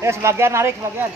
Ya sebagian narik sebagian.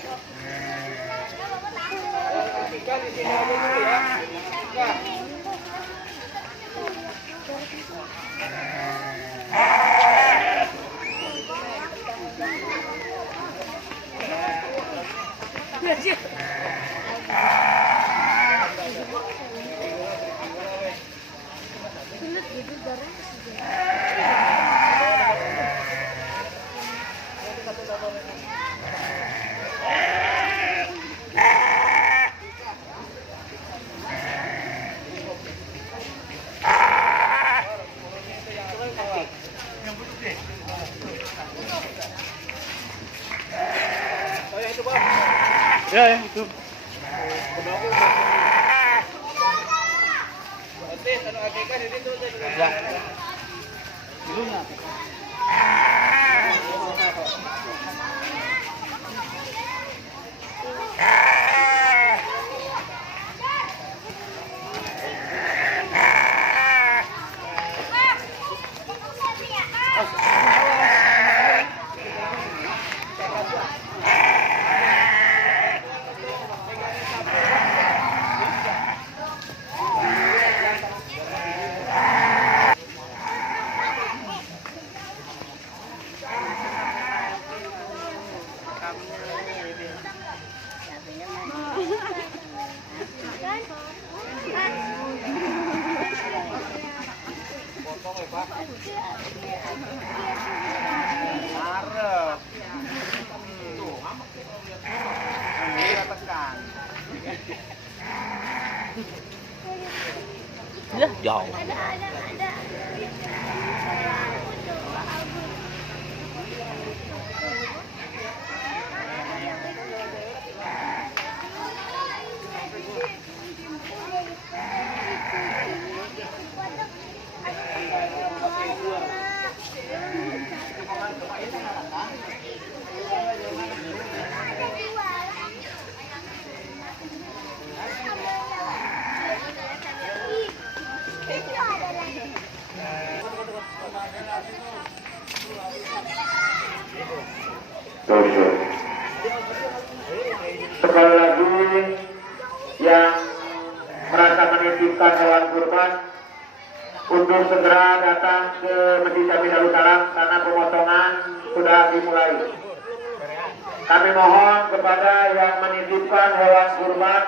Ya, itu. Ya. Dulunya. Ya, jauh. untuk segera datang ke Masjid Jami Darussalam karena pemotongan sudah dimulai. Kami mohon kepada yang menitipkan hewan kurban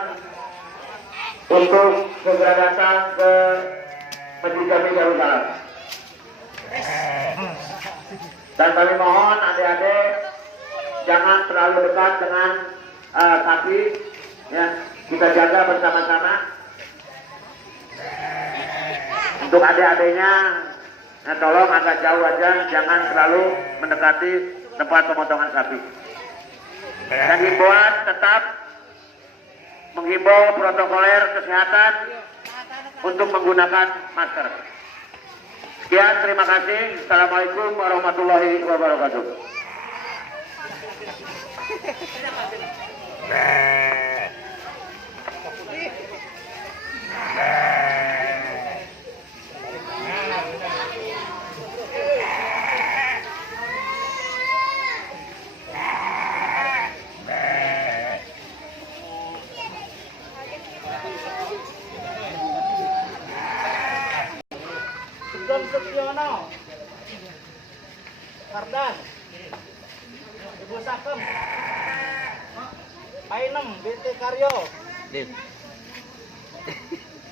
untuk segera datang ke Masjid Jami Darussalam. Dan kami mohon adik-adik jangan terlalu dekat dengan sapi, ya, kita jaga bersama-sama. Untuk adik-adiknya, tolong agak jauh aja, jangan terlalu mendekati tempat pemotongan sapi. Dan himbauan tetap menghimbau protokoler kesehatan untuk menggunakan masker. Sekian, terima kasih. Assalamualaikum warahmatullahi wabarakatuh. Sugeng Setiono, Kardan, Ibu Sakem, Painem, binti Karyo,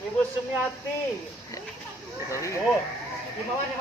Ibu Sumiati, oh, Himawan.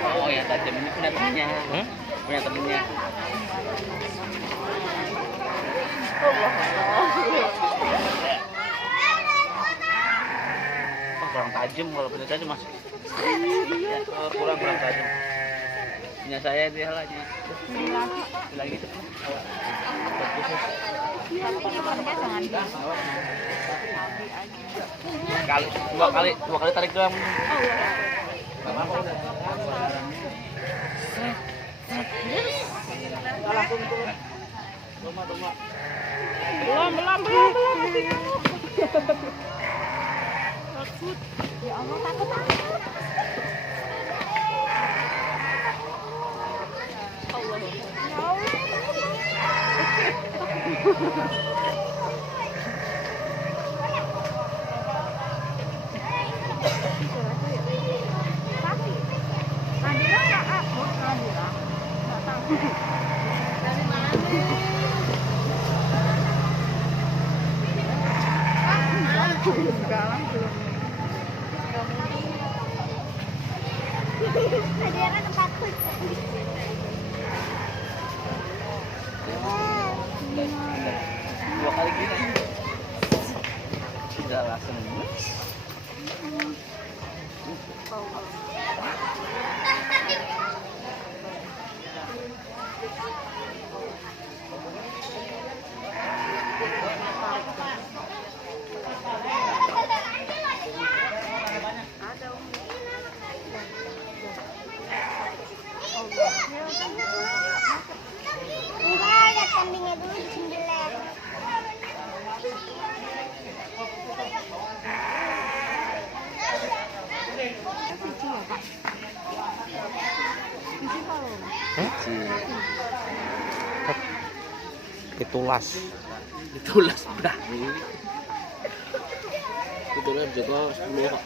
Oh ya tajam ini punya temennya, punya temennya. Oh, kurang tajam kalau punya tajam mas. Ya, kurang tajam. Punya saya dia halanya. Lagi. Dua kali tarik doang. Belum. Takut. Ya Allah, takut. Adriana tempatku. Dua kali gini. Sudah langsung. Enggak, lihat kambingnya dulu disembelih. Ditulas berani. Itulah jadwal 10 Pak.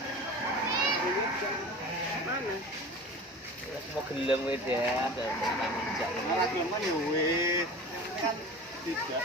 Mau gelem ya, ada Malah gelem kan ya wis. Kan tidak.